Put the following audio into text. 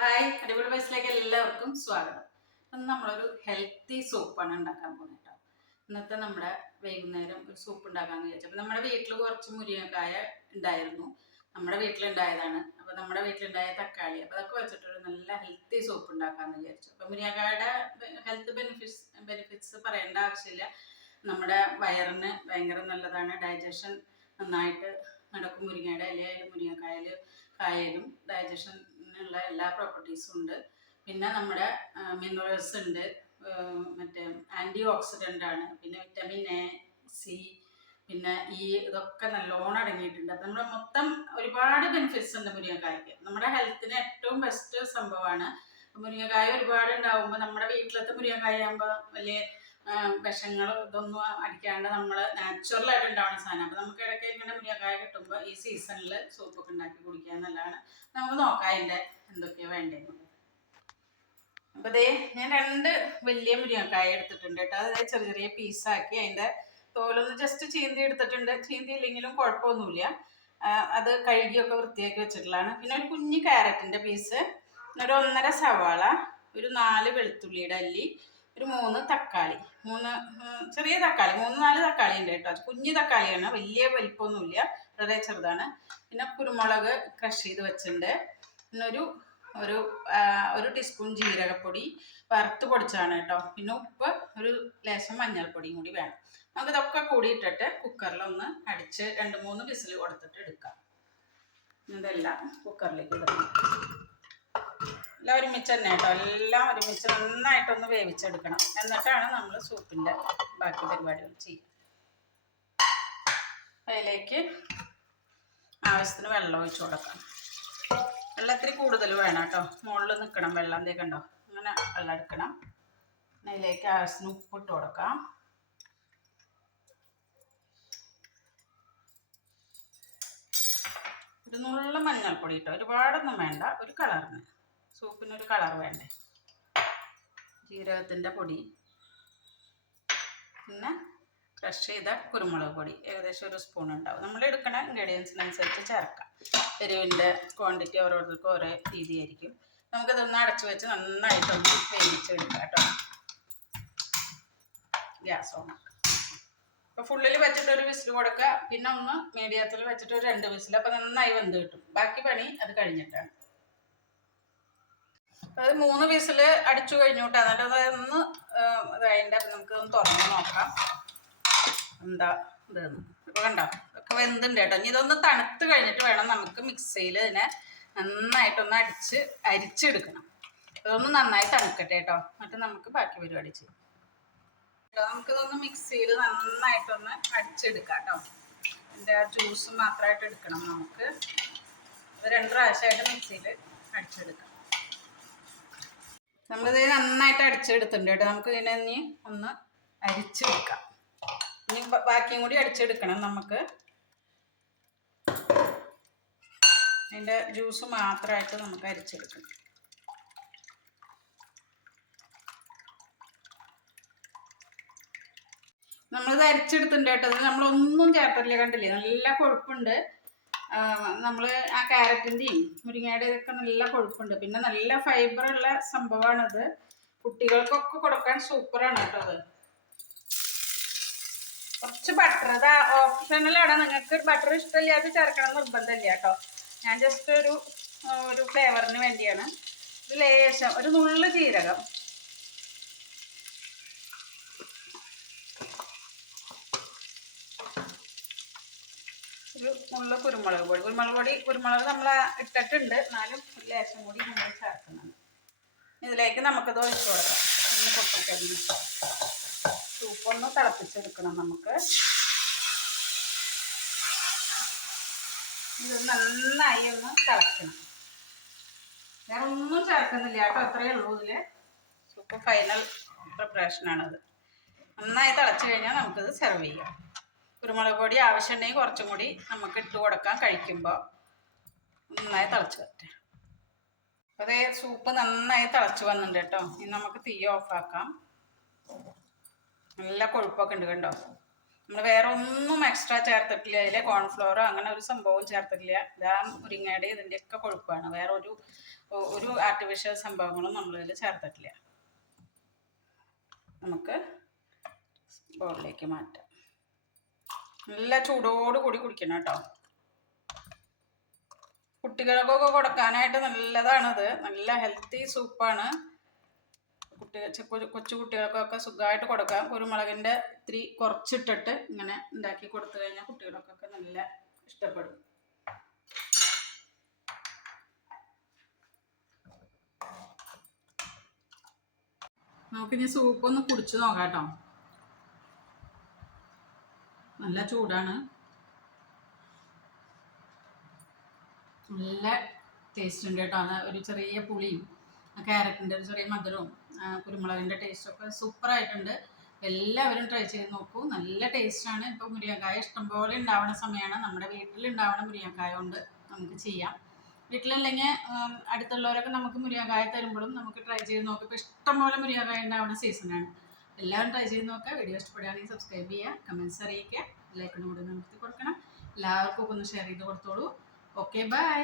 Hi. അടിപൊളി വയസ്സിലേക്ക് എല്ലാവർക്കും സ്വാഗതം. ഇന്ന് നമ്മളൊരു ഹെൽത്തി സൂപ്പാണ് ഉണ്ടാക്കാൻ പോകുന്നത് കേട്ടോ. ഇന്നത്തെ നമ്മുടെ വൈകുന്നേരം ഒരു സൂപ്പ് ഉണ്ടാക്കാന്ന് വിചാരിച്ചു. നമ്മുടെ വീട്ടിൽ കുറച്ച് മുരിങ്ങക്കായ ഉണ്ടായിരുന്നു. നമ്മുടെ വീട്ടിലുണ്ടായതാണ്. അപ്പോൾ നമ്മുടെ വീട്ടിലുണ്ടായ തക്കാളി. അപ്പോൾ അതൊക്കെ വെച്ചിട്ടൊരു നല്ല ഹെൽത്തി സൂപ്പ് ഉണ്ടാക്കാന്ന് വിചാരിച്ചു. അപ്പോൾ മുരിങ്ങക്കായുടെ ഹെൽത്ത് ബെനിഫിറ്റ്സ് ബെനിഫിറ്റ്സ് പറയേണ്ട ആവശ്യമില്ല. നമ്മുടെ വയറിന് ഭയങ്കര നല്ലതാണ്. ഡൈജഷൻ നന്നായിട്ട് നടക്കും. മുരിങ്ങയുടെ ഇലയായാലും മുരിങ്ങക്കായാലും കായലും ഡൈജഷനുള്ള എല്ലാ പ്രോപ്പർട്ടീസും ഉണ്ട്. പിന്നെ നമ്മുടെ മിനറൽസ് ഉണ്ട്. മറ്റേ ആന്റി ഓക്സിഡന്റ് ആണ്. പിന്നെ വിറ്റമിൻ എ സി പിന്നെ ഈ ഇതൊക്കെ നല്ലോണം അടങ്ങിയിട്ടുണ്ട്. അപ്പം നമ്മുടെ മൊത്തം ഒരുപാട് ബെനിഫിറ്റ്സ് ഉണ്ട് മുരിങ്ങക്കായ്ക്ക്. നമ്മുടെ ഹെൽത്തിന് ഏറ്റവും ബെസ്റ്റ് സംഭവമാണ്. മുരിങ്ങക്കായ ഒരുപാട് ഉണ്ടാവുമ്പോൾ നമ്മുടെ വീട്ടിലത്തെ മുരിങ്ങക്കായ ആകുമ്പോൾ വലിയ വിഷങ്ങളോ ഇതൊന്നും അടിക്കാണ്ട് നമ്മൾ നാച്ചുറലായിട്ട് ഉണ്ടാവുന്ന സാധനം. അപ്പോൾ നമുക്ക് ഇടയ്ക്ക് ഇങ്ങനെ മുരിങ്ങക്കായ കിട്ടുമ്പോൾ ഈ സീസണിൽ സൂപ്പൊക്കെ ഉണ്ടാക്കി കുടിക്കാൻ നല്ലതാണ് നമുക്ക് നോക്കാം അതിന്റെ എന്തൊക്കെയാണ് വേണ്ടതെന്നുള്ളത്. അപ്പോൾ ദേ ഞാൻ രണ്ട് വലിയ മുരിങ്ങക്കായ എടുത്തിട്ടുണ്ട് കേട്ടോ. അതായത് ചെറിയ ചെറിയ പീസാക്കി അതിന്റെ തോലൊന്ന് ജസ്റ്റ് ചീന്തി എടുത്തിട്ടുണ്ട്. ചീന്തി ഇല്ലെങ്കിലും കുഴപ്പമൊന്നുമില്ല അത് കഴുകിയൊക്കെ വൃത്തിയാക്കി വെച്ചിട്ടുള്ളതാണ്. പിന്നെ ഒരു കുഞ്ഞ് ക്യാരറ്റിന്റെ പീസ് ഒരു ഒന്നര സവാള ഒരു നാല് വെളുത്തുള്ളിയുടെ അല്ലി ഒരു മൂന്ന് തക്കാളി. മൂന്ന് ചെറിയ തക്കാളി. മൂന്ന് നാല് തക്കാളി ഉണ്ട് കേട്ടോ. കുഞ്ഞു തക്കാളിയാണ് വലിയ വലിപ്പമൊന്നുമില്ല. വളരെ ചെറുതാണ്. പിന്നെ കുരുമുളക് ക്രഷ് ചെയ്ത് വെച്ചിട്ടുണ്ട്. പിന്നെ ഒരു ഒരു ഒരു ടീസ്പൂൺ ജീരകപ്പൊടി. വറുത്ത് പൊടിച്ചാണ് കേട്ടോ. പിന്നെ ഉപ്പ് ഒരു ലേശം മഞ്ഞൾപ്പൊടിയും കൂടി വേണം. നമുക്ക് ഇതൊക്കെ കൂടി ഇട്ടിട്ട് കുക്കറിൽ ഒന്ന് അടിച്ച് രണ്ട് മൂന്ന് വിസിൽ കൊടുത്തിട്ട് എടുക്കാം. ഇതെല്ലാം കുക്കറിലേക്ക് ഇടണം എല്ലാം ഒരുമിച്ച് തന്നെ കേട്ടോ. എല്ലാം ഒരുമിച്ച് നന്നായിട്ടൊന്ന് വേവിച്ചെടുക്കണം. എന്നിട്ടാണ് നമ്മൾ സൂപ്പിന്റെ ബാക്കി പരിപാടികൾ ചെയ്യുക. അതിലേക്ക് ആവശ്യത്തിന് വെള്ളം ഒഴിച്ചു കൊടുക്കാം. വെള്ളം ഇത്തിരി കൂടുതൽ വേണം കേട്ടോ. മുകളിൽ നിൽക്കണം വെള്ളം ദേ കണ്ടോ. അങ്ങനെ വെള്ളം എടുക്കണം. അതിലേക്ക് ആവശ്യത്തിന് ഉപ്പിട്ട് കൊടുക്കാം. ഒരു നുള്ള മഞ്ഞൾപ്പൊടി ഇട്ടോ. ഒരുപാടൊന്നും വേണ്ട. ഒരു കളറിന്. സൂപ്പിനൊരു കളർ വേണ്ടേ? ജീരകത്തിന്റെ പൊടി. പിന്നെ ക്രഷ് ചെയ്ത കുരുമുളക് പൊടി. ഏകദേശം ഒരു സ്പൂൺ ഉണ്ടാവും. നമ്മൾ എടുക്കുന്ന ഇൻഗ്രീഡിയൻസിനനുസരിച്ച് ചേർക്കാം. എരിവിന്റെ ക്വാണ്ടിറ്റി ഓരോരുത്തർക്കും ഓരോ രീതിയായിരിക്കും നമുക്കിതൊന്ന് അടച്ചു വെച്ച് നന്നായിട്ടൊന്ന് വേവിച്ചെടുക്കാം കേട്ടോ. ഗ്യാസ് ഓൺ അപ്പോൾ ഫുള്ളിൽ വെച്ചിട്ട് ഒരു വിസിൽ കൊടുക്കുക. പിന്നെ ഒന്ന് മീഡിയത്തിൽ വെച്ചിട്ട് ഒരു രണ്ട് വിസിൽ അപ്പോൾ നന്നായി വെന്ത് കിട്ടും. ബാക്കി പണി അത് കഴിഞ്ഞിട്ടാണ്. അത് മൂന്ന് പീസിൽ അടിച്ചു കഴിഞ്ഞു കേട്ടോ എന്നിട്ട് അതൊന്ന് അതിന്റെ നമുക്ക് ഒന്ന് തുറന്ന് നോക്കാം. എന്താ ഇതെന്ന് ഇപ്പോൾ കണ്ടോ? ഒക്കെ വെന്തുണ്ട് കേട്ടോ. ഇനി ഇതൊന്ന് തണുത്ത് കഴിഞ്ഞിട്ട് വേണം നമുക്ക് മിക്സിയിൽ ഇതിനെ നന്നായിട്ടൊന്ന് അടിച്ച് അരിച്ചെടുക്കണം. ഇതൊന്ന് നന്നായി തണുക്കട്ടെ കേട്ടോ. എന്നിട്ട് നമുക്ക് ബാക്കി പരിപാടി ചെയ്യാം. നമുക്കിതൊന്ന് മിക്സിയിൽ നന്നായിട്ടൊന്ന് അടിച്ചെടുക്കാം കേട്ടോ. ഇതിന്റെ ആ ജ്യൂസ് മാത്രമായിട്ട് എടുക്കണം നമുക്ക്. രണ്ട് പ്രാവശ്യമായിട്ട് മിക്സിയിൽ അടിച്ചെടുക്കാം. നമ്മളിത് നന്നായിട്ട് അടിച്ചെടുത്തിട്ടുണ്ട് കേട്ടോ. നമുക്ക് ഇതിനെ ഇനി ഒന്ന് അരിച്ചു വെക്കാം. ഇനി ബാക്കിയും കൂടി അടിച്ചെടുക്കണം നമുക്ക്. അതിന്റെ ജ്യൂസ് മാത്രമായിട്ട് നമുക്ക് അരിച്ചെടുക്കണം. നമ്മളിത് അരിച്ചെടുത്തിട്ടുണ്ട് കേട്ടോ. നമ്മളൊന്നും ചേർത്തില്ല കണ്ടില്ലേ? നല്ല കൊഴുപ്പുണ്ട്. നമ്മൾ ആ ക്യാരറ്റിന്റെയും മുരിങ്ങയുടെ ഇതൊക്കെ നല്ല കൊഴുപ്പുണ്ട്. പിന്നെ നല്ല ഫൈബറുള്ള സംഭവമാണത് കുട്ടികൾക്കൊക്കെ കൊടുക്കാൻ സൂപ്പറാണ് കേട്ടോ അത്. കുറച്ച് ബട്ടർ അത് ഓപ്ഷണലാണ് നിങ്ങൾക്ക് ബട്ടർ ഇഷ്ടമില്ലാത്ത ചേർക്കണം നിർബന്ധമില്ല കേട്ടോ. ഞാൻ ജസ്റ്റ് ഒരു ഒരു ഫ്ലേവറിന് വേണ്ടിയാണ്. ഒരു ലേശം ഒരു നുള്ളു ജീരകം ഒരു നുള്ള കുരുമുളക് പൊടി. കുരുമുളക് പൊടി കുരുമുളക് നമ്മൾ ഇട്ടിട്ടുണ്ട്. എന്നാലും ലേശം കൂടി നമ്മൾ ചേർക്കുന്നുണ്ട് ഇതിലേക്ക് നമുക്കത് ഒഴിച്ചു കൊടുക്കാം. ഒന്ന് പൊട്ടിക്കഴിഞ്ഞ്. സൂപ്പൊന്ന് തിളപ്പിച്ചെടുക്കണം നമുക്ക്. ഇത് നന്നായി ഒന്ന് തിളക്കണം. വേറെ ഒന്നും ചേർക്കുന്നില്ല കേട്ടോ അത്രയേ ഉള്ളൂ ഇതിൽ സൂപ്പ് ഫൈനൽ പ്രിപ്പറേഷനാണത് നന്നായി തിളച്ച് കഴിഞ്ഞാൽ നമുക്കിത് സെർവ് ചെയ്യാം. കുരുമുളക് പൊടി ആവശ്യമുണ്ടെങ്കിൽ കുറച്ചും കൂടി നമുക്ക് ഇട്ട് കൊടുക്കാം കഴിക്കുമ്പോൾ നന്നായി തിളച്ച് വരട്ടെ. അതേ സൂപ്പ് നന്നായി തിളച്ച് വന്നിട്ടുണ്ട് കേട്ടോ. ഇനി നമുക്ക് തീ ഓഫാക്കാം നല്ല കൊഴുപ്പൊക്കെ ഉണ്ട് കണ്ടോ? നമ്മൾ വേറെ ഒന്നും എക്സ്ട്രാ ചേർത്തിട്ടില്ല. അതിൽ കോൺഫ്ലോറോ അങ്ങനെ ഒരു സംഭവവും ചേർത്തിട്ടില്ല. ഇതാ മുരിങ്ങയുടെ ഇതിന്റെയൊക്കെ കൊഴുപ്പാണ്. വേറെ ഒരു ഒരു ആർട്ടിഫിഷ്യൽ സംഭവങ്ങളും നമ്മളിതിൽ ചേർത്തിട്ടില്ല. നമുക്ക് ബോളിലേക്ക് മാറ്റാം. നല്ല ചൂടോട് കൂടി കുടിക്കണം കേട്ടോ. കുട്ടികൾക്കൊക്കെ കൊടുക്കാനായിട്ട് നല്ലതാണത്. നല്ല ഹെൽത്തി സൂപ്പാണ് കുട്ടി കൊച്ചു കുട്ടികൾക്കൊക്കെ സുഖമായിട്ട് കൊടുക്കാം. കുരുമുളകിന്റെ ഇത്തിരി കുറച്ചിട്ടിട്ട് ഇങ്ങനെ ഉണ്ടാക്കി കൊടുത്തു കഴിഞ്ഞാൽ കുട്ടികൾക്കൊക്കെ നല്ല ഇഷ്ടപ്പെടും. നമുക്കിനി സൂപ്പ് ഒന്ന് കുടിച്ചു നോക്കാം കേട്ടോ. നല്ല ചൂടാണ്. നല്ല ടേസ്റ്റ് ഉണ്ട് കേട്ടോ. അത് ഒരു ചെറിയ പുളിയും ക്യാരറ്റിന്റെ ഒരു ചെറിയ മധുരവും കുരുമുളകിന്റെ ടേസ്റ്റൊക്കെ സൂപ്പറായിട്ടുണ്ട് എല്ലാവരും ട്രൈ ചെയ്ത് നോക്കൂ. നല്ല ടേസ്റ്റാണ് ഇപ്പോൾ മുരിങ്ങക്കായ ഇഷ്ടംപോലെ ഉണ്ടാവുന്ന സമയമാണ് നമ്മുടെ വീട്ടിൽ ഉണ്ടാവുന്ന മുരിങ്ങക്കായ കൊണ്ട് നമുക്ക് ചെയ്യാം. വീട്ടിലല്ലെങ്കിൽ അടുത്തുള്ളവരൊക്കെ നമുക്ക് മുരിങ്ങക്കായ തരുമ്പോഴും നമുക്ക് ട്രൈ ചെയ്ത് നോക്കാം. ഇപ്പോൾ ഇഷ്ടംപോലെ മുരിങ്ങക്കായ ഉണ്ടാവുന്ന സീസണാണ് എല്ലാവരും ട്രൈ ചെയ്ത് നോക്കുക വീഡിയോ ഇഷ്ടപ്പെടുകയാണെങ്കിൽ സബ്സ്ക്രൈബ് ചെയ്യുക കമൻസ് അറിയിക്കുക. ലൈക്കിനും കൂടി നിർത്തി കൊടുക്കണം. എല്ലാവർക്കും ഒക്കെ ഒന്ന് ഷെയർ ചെയ്ത് കൊടുത്തോളൂ. Okay bye